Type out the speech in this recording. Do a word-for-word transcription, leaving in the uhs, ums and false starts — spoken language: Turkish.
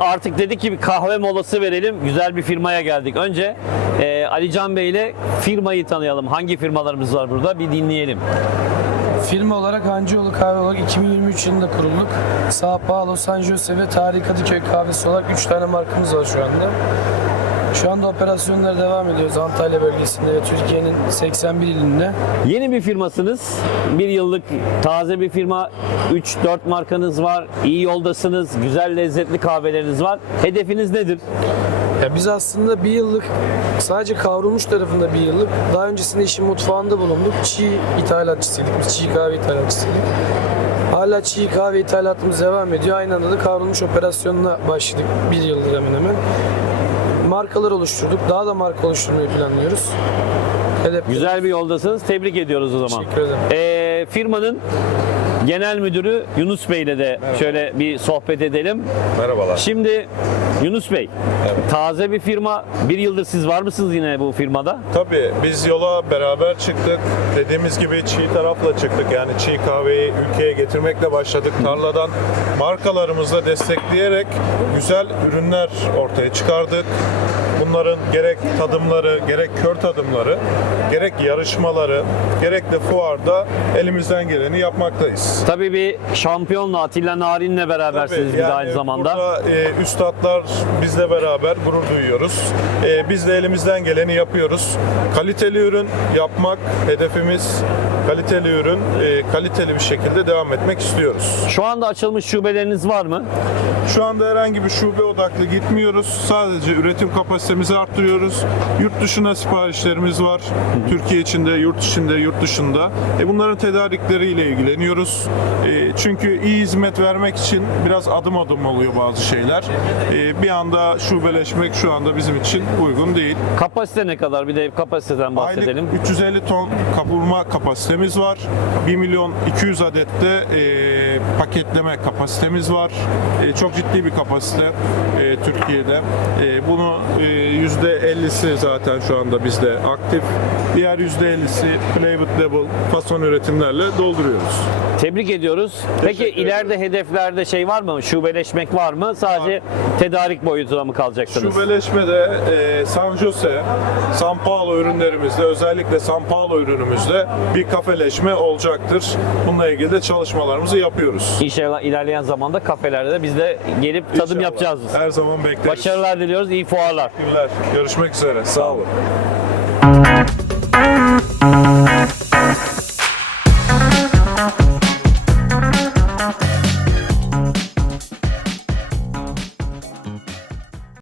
artık dedik ki bir kahve molası verelim. Güzel bir firmaya geldik. Önce e, Ali Can Bey ile firmayı tanıyalım. Hangi firmalarımız var burada? Bir dinleyelim. Firma olarak Hancıoğlu Kahve olarak iki bin yirmi üç yılında kurulduk. Sao Paulo, San Jose ve Tarihi Kadıköy kahvesi olarak üç tane markamız var şu anda. Şu anda operasyonlara devam ediyoruz Antalya bölgesinde ve Türkiye'nin seksen bir ilinde. Yeni bir firmasınız. Bir yıllık taze bir firma. üç dört markanız var. İyi yoldasınız. Güzel lezzetli kahveleriniz var. Hedefiniz nedir? Ya biz aslında bir yıllık sadece kavrulmuş tarafında bir yıllık. Daha öncesinde işin mutfağında bulunduk. Çiğ ithalatçısıydık. Biz çiğ kahve ithalatçısıydık. Hala çiğ kahve ithalatımız devam ediyor. Aynı anda da kavrulmuş operasyonuna başladık. Bir yıldır hemen hemen. Markalar oluşturduk. Daha da marka oluşturmayı planlıyoruz. Hedef Güzel bir yoldasınız. Tebrik ediyoruz o zaman. Teşekkür ederim. Ee, firmanın genel müdürü Yunus Bey ile de şöyle bir sohbet edelim. Merhabalar. Şimdi Yunus Bey, Evet. taze bir firma. Bir yıldır siz var mısınız yine bu firmada? Tabii biz yola beraber çıktık. Dediğimiz gibi çiğ tarafla çıktık. Yani çiğ kahveyi ülkeye getirmekle başladık. Tarladan markalarımızla destekleyerek güzel ürünler ortaya çıkardık. Bunların gerek tadımları, gerek kör tadımları, gerek yarışmaları, gerek de fuarda elimizden geleni yapmaktayız. Tabii bir şampiyonla Atilla Narin'le berabersiniz Tabii, bir de yani aynı zamanda. Burada e, üstadlar bizle beraber gurur duyuyoruz. E, biz de elimizden geleni yapıyoruz. Kaliteli ürün yapmak hedefimiz. Kaliteli ürün, e, kaliteli bir şekilde devam etmek istiyoruz. Şu anda açılmış şubeleriniz var mı? Şu anda herhangi bir şube odaklı gitmiyoruz. Sadece üretim kapasitemizi arttırıyoruz. Yurt dışına siparişlerimiz var. Türkiye içinde, yurt içinde, yurt dışında. E, bunların tedarikleriyle ilgileniyoruz. E, çünkü iyi hizmet vermek için biraz adım adım oluyor bazı şeyler. E, bir anda şubeleşmek şu anda bizim için uygun değil. Kapasite ne kadar? Bir de kapasiteden bahsedelim. Aylık üç yüz elli ton kavurma kapasitemiz var. bir milyon iki yüz adette e, paketleme kapasitemiz var. E, çok ciddi bir kapasite e, Türkiye'de. E, bunu e, yüzde ellisi zaten şu anda bizde aktif. Diğer yüzde ellisi private label fason üretimlerle dolduruyoruz. Tebrik ediyoruz. Peki Teşekkür ileride hedeflerde şey var mı? Şubeleşmek var mı? Sadece tedarik boyutuna mı kalacaksınız? Şubeleşmede e, San Jose, San Paulo ürünlerimizde, özellikle San Paulo ürünümüzde bir kafeleşme olacaktır. Bununla ilgili de çalışmalarımızı yapıyoruz. İnşallah ilerleyen zamanda kafelerde de biz de gelip tadım İnşallah. yapacağız. Her zaman bekleriz. Başarılar diliyoruz. İyi fuarlar. Teşekkürler. Görüşmek üzere. Sağ olun.